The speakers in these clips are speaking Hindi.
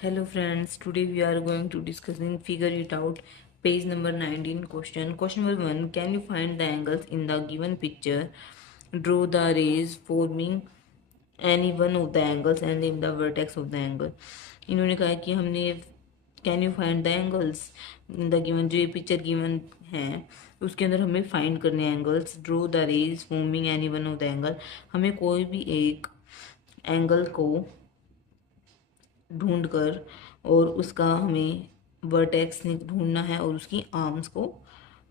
Hello friends, today we are going to discussing figure it out page number 19 question. Question number 1, can you find the angles in the given picture? Draw the rays forming any one of the angles and name the vertex of the angle. इन्होंने कहा कि हमने can you find the angles in the given, जो ये पिक्चर गिवन है उसके अंदर हमें फाइंड करने angles. Draw the rays forming any one of the angle, हमें कोई भी एक एंगल को ढूंढ कर और उसका हमें वर्टेक्स ढूंढना है और उसकी आर्म्स को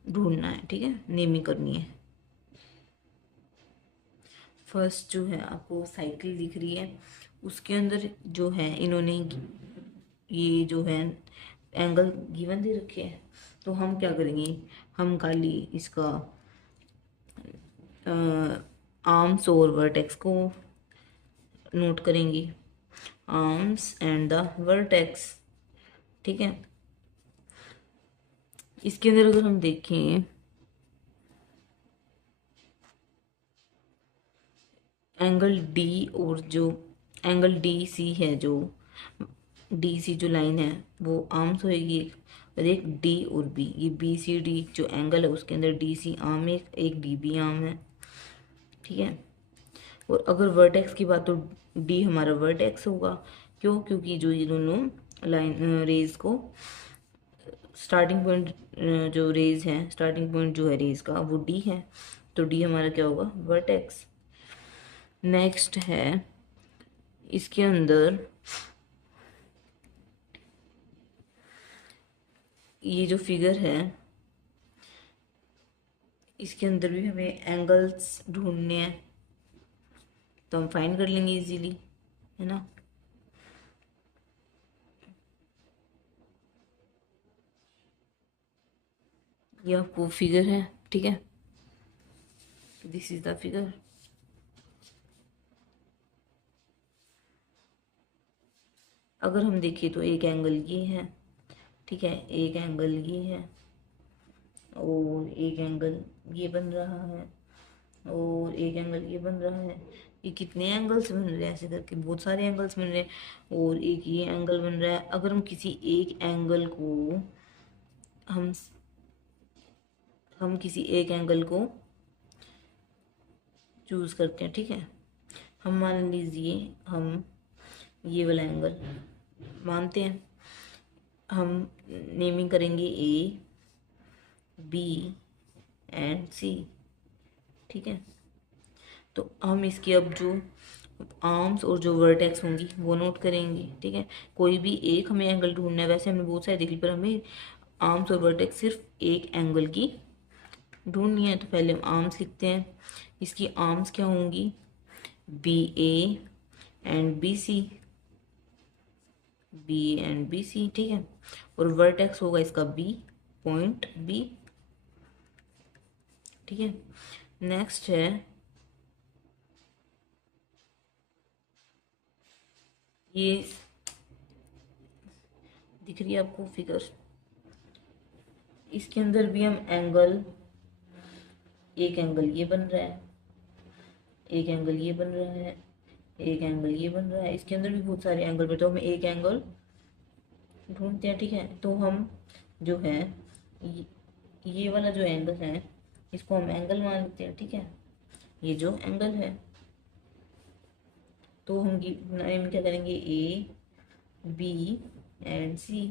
ढूंढना है. ठीक है, नेमिंग करनी है. फर्स्ट जो है आपको साइकिल दिख रही है, उसके अंदर जो है इन्होंने ये जो है एंगल गिवन दे रखे हैं. तो हम क्या करेंगे, हम खाली इसका आर्म्स और वर्टेक्स को नोट करेंगे. Arms and the vertex. ठीक है, इसके अंदर अगर हम देखें एंगल डी और जो एंगल डी सी है, जो डी सी जो लाइन है वो आर्म्स होएगी और एक डी और बी, ये बी सी डी जो एंगल है उसके अंदर डी सी आर्म एक डी बी आर्म है. ठीक है, और अगर वर्टेक्स की बात तो डी हमारा वर्टेक्स होगा. क्यों? क्योंकि जो ये दोनों लाइन रेज को स्टार्टिंग पॉइंट, जो रेज है स्टार्टिंग पॉइंट जो है रेज का वो डी है, तो डी हमारा क्या होगा, वर्टेक्स. नेक्स्ट है इसके अंदर ये जो फिगर है इसके अंदर भी हमें एंगल्स ढूंढने हैं, तो हम फाइंड कर लेंगे इजीली, है ना. ये आपको फिगर है. ठीक है, दिस इज द फिगर. अगर हम देखें तो एक एंगल ये है. ठीक है, एक एंगल ये है और एक एंगल ये बन रहा है और एक एंगल ये बन रहा है. ये कितने एंगल्स बन रहे हैं, ऐसे करके बहुत सारे एंगल्स बन रहे हैं. और एक ये एंगल बन रहा है. अगर हम किसी एक एंगल को हम किसी एक एंगल को चूज करते हैं. ठीक है, हम मान लीजिए हम ये वाला एंगल मानते हैं. हम नेमिंग करेंगे ए बी एंड सी. ठीक है, तो हम इसकी अब जो आर्म्स और जो वर्टेक्स होंगी वो नोट करेंगे. ठीक है, कोई भी एक हमें एंगल ढूंढना है. वैसे हमने बहुत सारे देख ली पर हमें आर्म्स और वर्टेक्स सिर्फ एक एंगल की ढूंढनी है. तो पहले हम आर्म्स लिखते हैं. इसकी आर्म्स क्या होंगी, B A and B C, B and B C. ठीक है, और वर्टेक्स होगा इसका बी, पॉइंट बी. ठीक है, नेक्स्ट है ये दिख रही है आपको फिगर. इसके अंदर भी हम एंगल, एक एंगल ये बन रहा है, एक एंगल ये बन रहा है, एक एंगल ये बन रहा है. इसके अंदर भी बहुत सारे एंगल बने, तो हमें एक एंगल ढूंढते हैं. ठीक है, तो हम जो है ये वाला जो एंगल है इसको हम एंगल मान लेते हैं. ठीक है, ये जो एंगल है तो हम क्या करेंगे, ए बी एंड सी,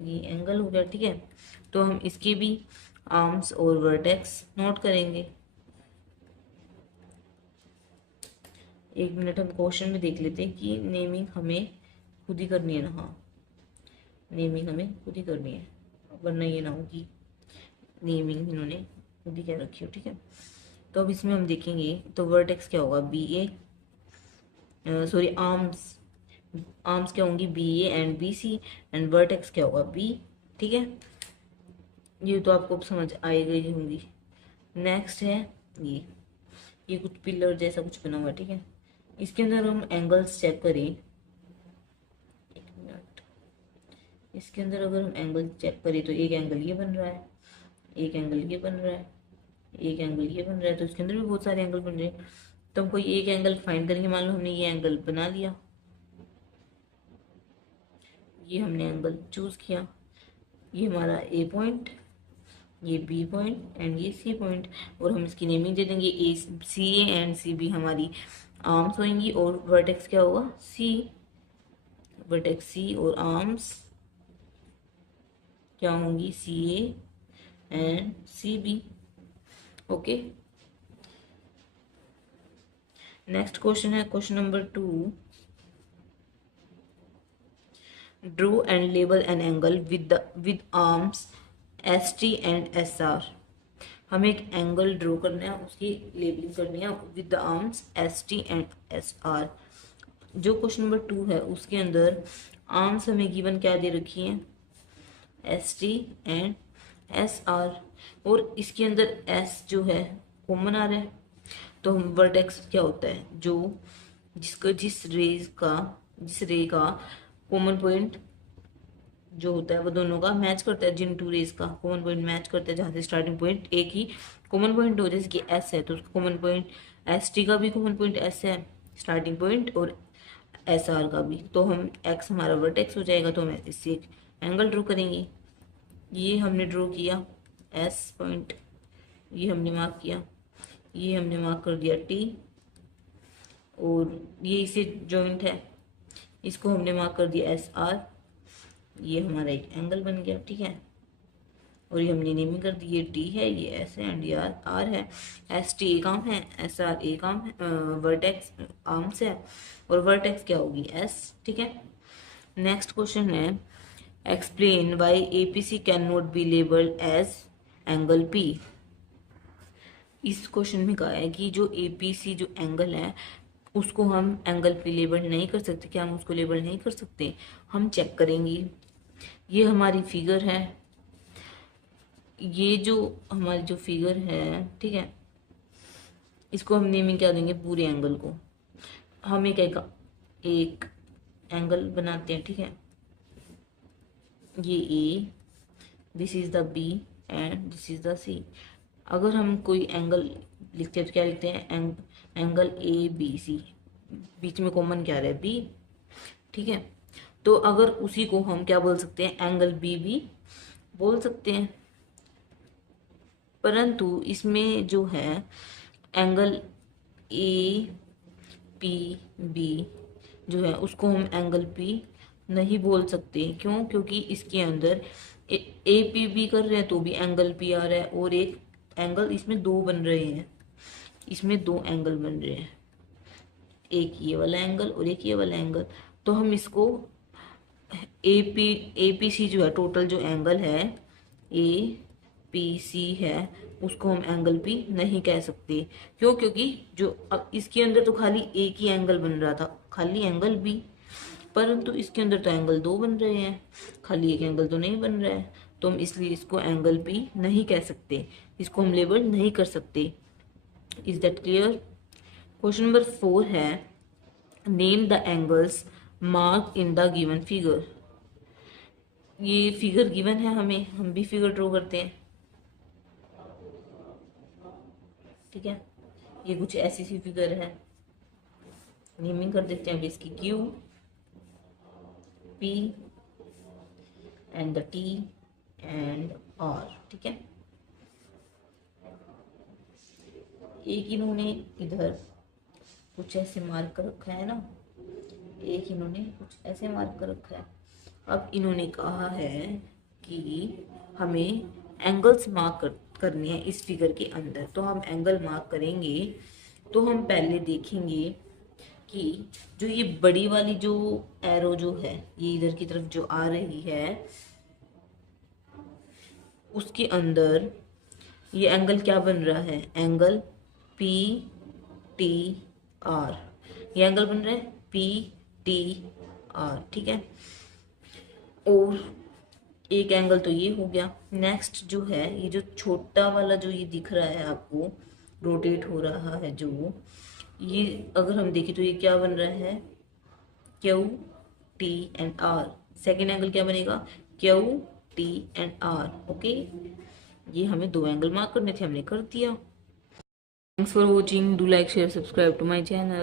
ये एंगल हो गया. ठीक है, तो हम इसके भी आर्म्स और वर्टेक्स नोट करेंगे. एक मिनट, हम क्वेश्चन में देख लेते हैं कि नेमिंग हमें खुद ही करनी है ना. हाँ, नेमिंग हमें खुद ही करनी है, वरना ये ना हो कि नेमिंग इन्होंने खुद ही क्या रखी हो. ठीक है, तो अब इसमें हम देखेंगे तो वर्टेक्स क्या होगा, B A, sorry arms, arms क्या होंगी, B A and B C, and vertex क्या होगा, बी. ठीक है, ये तो आपको अब समझ आई गई होंगी. नेक्स्ट है ये कुछ पिलर जैसा कुछ बना हुआ. ठीक है, इसके अंदर हम एंगल्स चेक करें. एक मिनट, इसके अंदर अगर हम एंगल चेक करें तो एक एंगल ये बन रहा है, एक एंगल ये बन रहा है, एक एंगल ये बन रहा है. तो इसके अंदर भी बहुत सारे एंगल बन रहे हैं. तो हम कोई एक एंगल फाइंड करेंगे. मान लो हमने ये एंगल बना लिया, ये हमने एंगल चूज किया, ये हमारा ए पॉइंट, ये बी पॉइंट एंड ये सी पॉइंट, और हम इसकी नेमिंग दे देंगे ए सी ए एंड सी बी हमारी आर्म्स होंगी, और वर्टेक्स क्या होगा सी, वर्टेक्स सी और आर्म्स क्या होंगी C A and C B. Okay, next question है question number 2। Draw and label an angle with arms S T and S R. हमें एक एंगल ड्रॉ करना है, उसकी लेबलिंग करनी है with the arms S T and S are. जो क्वेश्चन नंबर 2 है उसके अंदर आर्म्स हमें गिवन क्या दे रखी हैं S T and S are, और इसके अंदर एस जो है कॉमन आ रहा है, तो हम वर्टेक्स क्या होता है जो जिस रे का कॉमन पॉइंट जो होता है वो दोनों का मैच करता है, जिन टू रेज का कॉमन पॉइंट मैच करता है, जहाँ से स्टार्टिंग पॉइंट एक ही कॉमन पॉइंट हो, जैसे कि एस है तो उसका कॉमन पॉइंट एस टी का भी कॉमन पॉइंट एस है स्टार्टिंग पॉइंट, और एस आर का भी, तो हम एक्स हमारा वर्टेक्स हो जाएगा, तो हम इससे एक एंगल ड्रॉ करेंगे। ये हमने ड्रॉ किया एस पॉइंट, ये हमने मार्क किया, ये हमने मार्क कर दिया टी, और ये इसे जॉइंट है, इसको हमने मार्क कर दिया एस आर, ये हमारा एक एंगल बन गया, ठीक है। और ये हमने नेमिंग कर दी, ये टी है, ये एस है एंड ये आर है। एस टी एक आर्म है, एस आर एक आर्म है, वर्टेक्स आर्म्स है, और वर्टेक्स क्या होगी एस, ठीक है। नेक्स्ट क्वेश्चन है explain why APC can not be labelled as angle P. इस क्वेश्चन में कहा है कि जो एपीसी जो एंगल है उसको हम एंगल पे लेबल नहीं कर सकते, क्या हम उसको लेबल नहीं कर सकते, हम चेक करेंगे। ये हमारी फिगर है, ये जो हमारी जो फिगर है, ठीक है, इसको हम नेमिंग क्या देंगे पूरे एंगल को। हम एक एंगल बनाते हैं, ठीक है, ये A, this is the B and this is the C. अगर हम कोई एंगल लिखते हैं तो क्या लिखते हैं एंगल ए बी सी, बीच में कॉमन क्या रहा है बी, ठीक है। तो अगर उसी को हम क्या बोल सकते हैं एंगल बी भी बोल सकते हैं, परंतु इसमें जो है एंगल ए पी बी जो है उसको हम एंगल पी नहीं बोल सकते। क्यों? क्योंकि इसके अंदर ए पी बी कर रहे हैं तो भी एंगल पी आ रहा है, और एक एंगल इसमें दो बन रहे हैं, इसमें दो एंगल बन रहे हैं, एक ये वाला एंगल और एक ये वाला एंगल। तो हम इसको ए पी सी जो है टोटल जो एंगल है ए पी सी है उसको हम एंगल पी नहीं कह सकते। क्यों? क्योंकि जो अब इसके अंदर तो खाली एक ही एंगल बन रहा था, खाली एंगल बी, परंतु इसके अंदर तो एंगल दो बन रहे हैं, खाली एक एंगल तो नहीं बन रहा है, तो हम इसलिए इसको एंगल पी नहीं कह सकते, इसको हम लेबल नहीं कर सकते। Is that clear? Question number 4 है name the angles mark in the given figure. ये फिगर गिवन है हमें, हम भी फिगर ड्रॉ करते हैं, ठीक है। ये कुछ ऐसी सी फिगर है, नेमिंग कर देते हैं इसकी Q P and the T and R, ठीक है। एक इन्होंने इधर कुछ ऐसे मार्क कर रखा है ना, एक इन्होंने कुछ ऐसे मार्क कर रखा है। अब इन्होंने कहा है कि हमें एंगल्स मार्क करने हैं इस फिगर के अंदर, तो हम एंगल मार्क करेंगे। तो हम पहले देखेंगे कि जो ये बड़ी वाली जो एरो जो है ये इधर की तरफ जो आ रही है उसके अंदर ये एंगल क्या बन रहा है, एंगल पी टी आर, ये एंगल बन रहा है पी टी आर, ठीक है। और एक एंगल तो ये हो गया। नेक्स्ट जो है ये जो छोटा वाला जो ये दिख रहा है आपको रोटेट हो रहा है जो, ये अगर हम देखें तो ये क्या बन रहा है Q T and R. Second angle क्या बनेगा Q T and R, okay. ये हमें दो एंगल मार्क करने थे, हमने कर दिया। Thanks for watching, do like share subscribe to my channel.